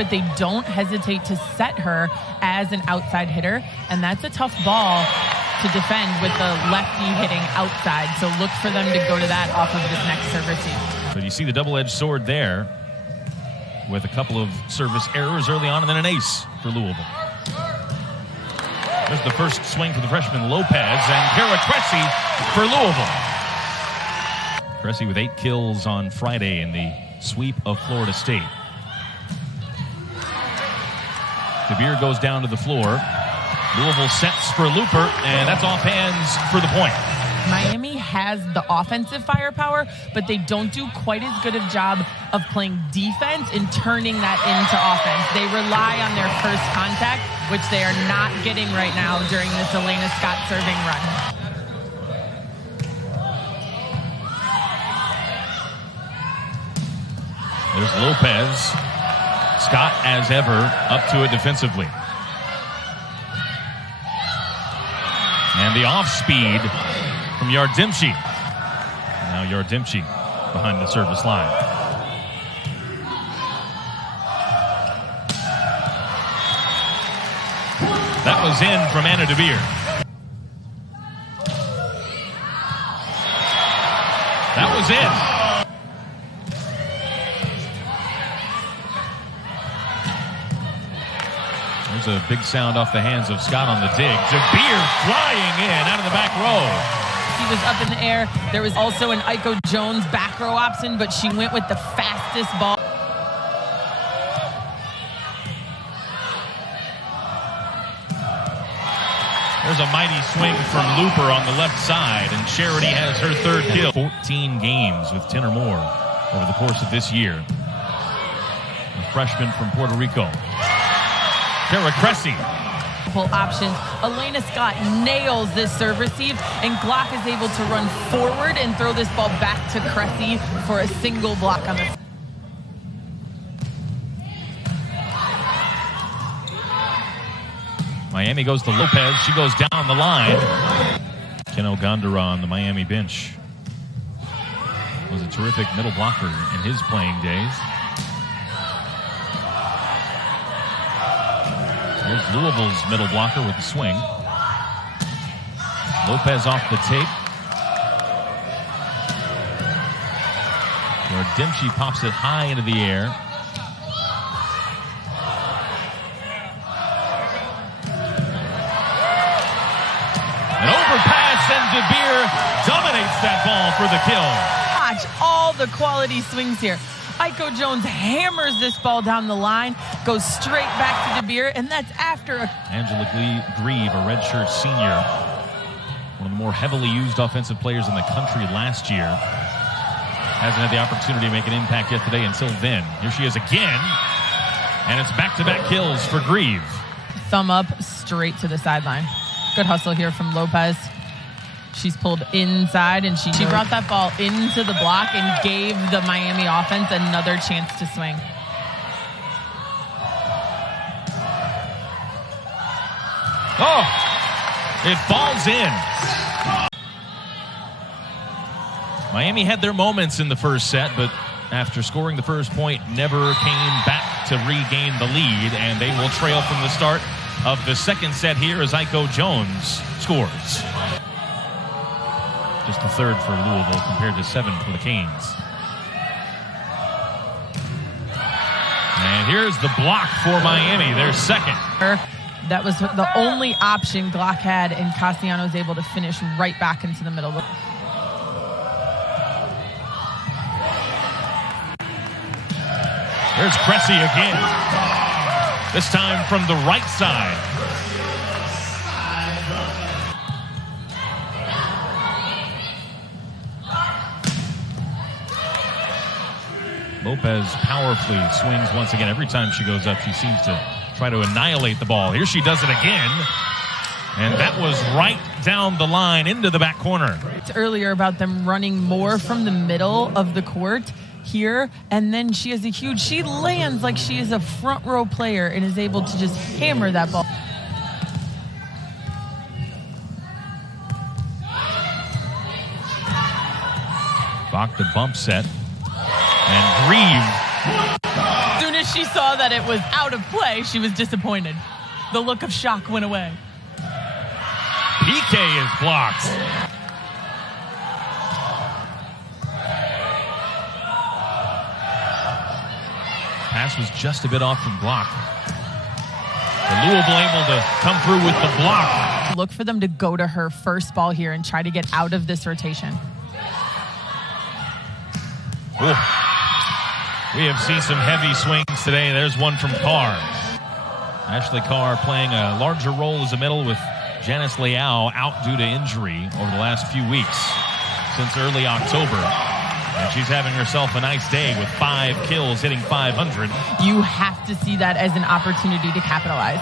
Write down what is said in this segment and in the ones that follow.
but they don't hesitate to set her as an outside hitter, and that's a tough ball to defend with the lefty hitting outside. So look for them to go to that off of this next serve receive. So you see the double-edged sword there with a couple of service errors early on and then an ace for Louisville. There's the first swing for the freshman Lopez, and Kara Cressy for Louisville. Cressy with 8 kills on Friday in the sweep of Florida State. DeBeer goes down to the floor. Louisville sets for Looper, and that's off hands for the point. Miami has the offensive firepower, but they don't do quite as good a job of playing defense and turning that into offense. They rely on their first contact, which they are not getting right now during this Elena Scott serving run. There's Lopez. Scott, as ever, up to it defensively. And the off-speed from Yardimchi. Now Yardimchi behind the service line. That was in from Anna DeBeer. That was in. There's a big sound off the hands of Scott on the dig. DeBeer flying in out of the back row. He was up in the air. There was also an Aiko Jones back row option, but she went with the fastest ball. There's a mighty swing from Looper on the left side, and Charity has her 3rd kill. 14 games with 10 or more over the course of this year. A freshman from Puerto Rico. Kara Cressy. Options. Elena Scott nails this serve receive, and Glock is able to run forward and throw this ball back to Cressy for a single block on the. Miami goes to Lopez. She goes down the line. Ken Ogandara on the Miami bench was a terrific middle blocker in his playing days. There's Louisville's middle blocker with the swing. Lopez off the tape. Yardimchi pops it high into the air. An overpass, and DeBeer dominates that ball for the kill. Watch all the quality swings here. Aiko Jones hammers this ball down the line, goes straight back to DeBeer, and that's after a... Angela Grieve, a redshirt senior, one of the more heavily used offensive players in the country last year. Hasn't had the opportunity to make an impact yet today until then. Here she is again, and it's back-to-back kills for Grieve. Thumb up straight to the sideline. Good hustle here from Lopez. She's pulled inside, and she brought that ball into the block and gave the Miami offense another chance to swing. Oh, it falls in. Miami had their moments in the first set, but after scoring the first point, never came back to regain the lead, and they will trail from the start of the second set here as Aiko Jones scores. Just the 3rd for Louisville compared to 7 for the Canes. And here's the block for Miami, their 2nd. That was the only option Glock had, and Castellano was able to finish right back into the middle. There's Cressy again. This time from the right side. Lopez powerfully swings once again. Every time she goes up, she seems to try to annihilate the ball. Here she does it again. And that was right down the line into the back corner. It's earlier about them running more from the middle of the court here, and then she lands like she is a front row player and is able to just hammer that ball. Bach the bump set, and Grieve. As soon as she saw that it was out of play, she was disappointed. The look of shock went away. PK is blocked. Pass was just a bit off from block. But Louisville able to come through with the block. Look for them to go to her first ball here and try to get out of this rotation. Ooh. We have seen some heavy swings today. There's one from Carr. Ashley Carr playing a larger role as a middle with Janice Leao out due to injury over the last few weeks since early October. And she's having herself a nice day with 5 kills, hitting 500. You have to see that as an opportunity to capitalize.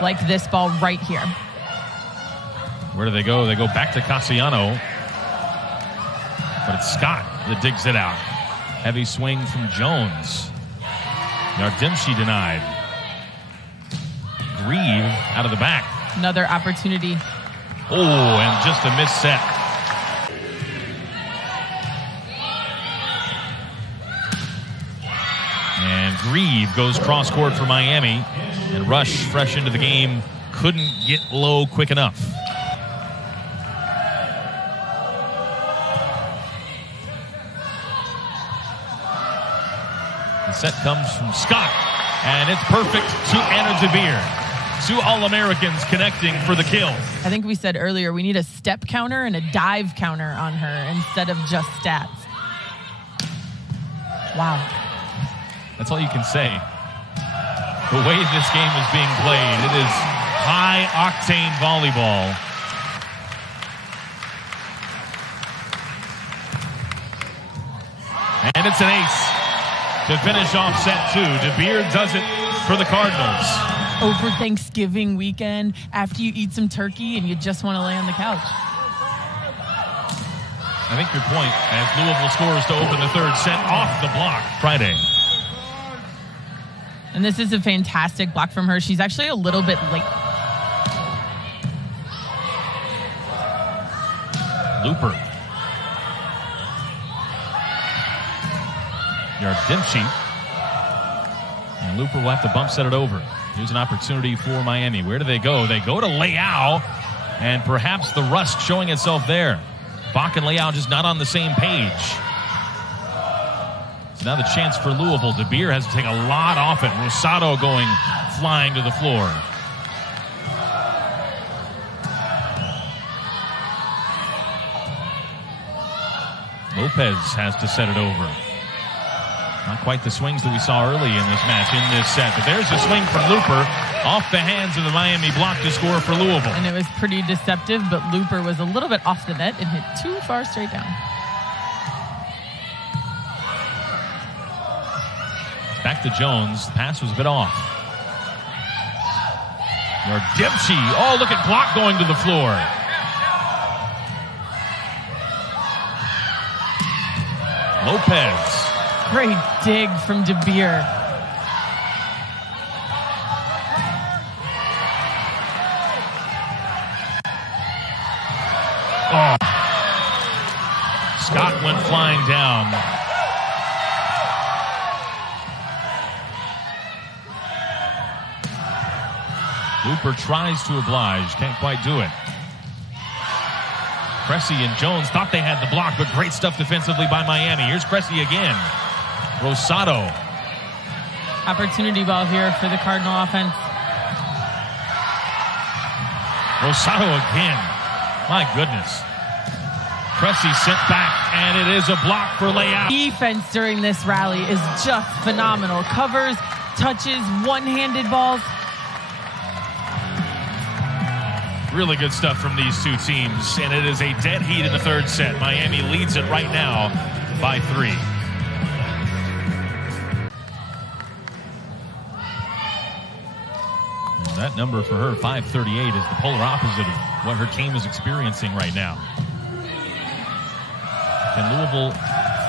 Like this ball right here. Where do they go? They go back to Cassiano. But it's Scott that digs it out. Heavy swing from Jones. Yardimshi denied. Grieve out of the back. Another opportunity. Oh, and just a missed set. And Grieve goes cross court for Miami. And Rush, fresh into the game, couldn't get low quick enough. The set comes from Scott, and it's perfect to Anna DeBeer. 2 All-Americans connecting for the kill. I think we said earlier we need a step counter and a dive counter on her instead of just stats. Wow. That's all you can say. The way this game is being played, it is high-octane volleyball. And it's an ace to finish off set 2. DeBeer does it for the Cardinals. Over Thanksgiving weekend, after you eat some turkey and you just want to lay on the couch. I think your point, as Louisville scores to open the 3rd set off the block Friday. And this is a fantastic block from her. She's actually a little bit late. Looper. Yardimshi. And Looper will have to bump set it over. Here's an opportunity for Miami. Where do they go? They go to Leao, and perhaps the rust showing itself there. Bach and Leao just not on the same page. So now the chance for Louisville. DeBeer has to take a lot off it. Rosado going flying to the floor. Lopez has to set it over. Not quite the swings that we saw early in this match, in this set. But there's a swing from Looper off the hands of the Miami block to score for Louisville. And it was pretty deceptive, but Looper was a little bit off the net and hit too far straight down. Back to Jones. The pass was a bit off. Yardimshi. Oh, look at block going to the floor. Lopez. Great dig from DeBeer. Oh. Scott went flying down. Looper tries to oblige, can't quite do it. Cressy and Jones thought they had the block, but great stuff defensively by Miami. Here's Cressy again. Rosado. Opportunity ball here for the Cardinal offense. Rosado again. My goodness. Cressy sent back, and it is a block for Leao. Defense during this rally is just phenomenal. Covers, touches, one-handed balls. Really good stuff from these two teams, and it is a dead heat in the 3rd set. Miami leads it right now by 3. And that number for her, 538, is the polar opposite of what her team is experiencing right now. Can Louisville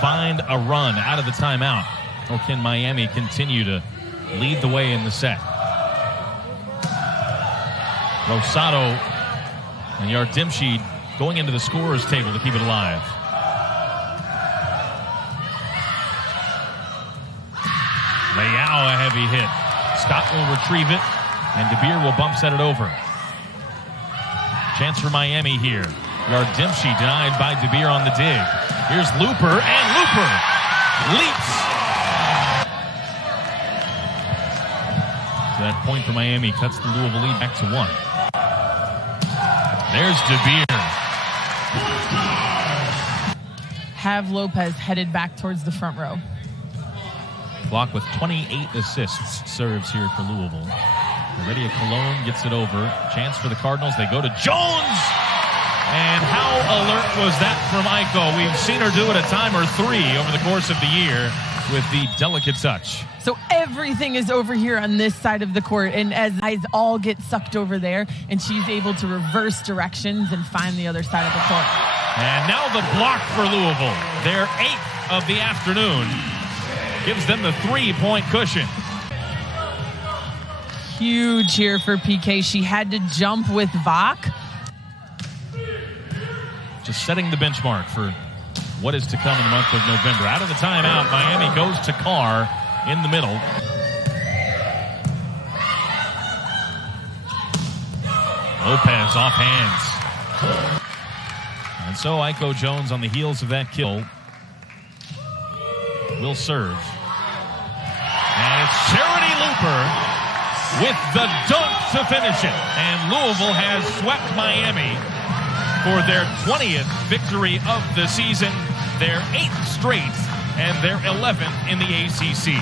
find a run out of the timeout, or can Miami continue to lead the way in the set? Rosado and Yardimshi going into the scorer's table to keep it alive. Leao, a heavy hit. Scott will retrieve it, and DeBeer will bump set it over. Chance for Miami here. Yardimshi denied by DeBeer on the dig. Here's Looper, and Looper leaps. So that point for Miami cuts the Louisville lead back to 1. There's DeBeer. Have Lopez headed back towards the front row. Block with 28 assists serves here for Louisville. Heredia Cologne gets it over. Chance for the Cardinals. They go to Jones. And how alert was that from Aiko? We've seen her do it a time or 3 over the course of the year with the delicate touch. So everything is over here on this side of the court, and as eyes all get sucked over there, and she's able to reverse directions and find the other side of the court. And now the block for Louisville. Their 8th of the afternoon. Gives them the 3-point cushion. Huge here for PK. She had to jump with Vach. Just setting the benchmark for what is to come in the month of November. Out of the timeout, Miami goes to Carr in the middle. Lopez off hands. And so Aiko Jones, on the heels of that kill, will serve. And it's Charity Looper with the dunk to finish it. And Louisville has swept Miami for their 20th victory of the season, their 8th straight, and their 11th in the ACC.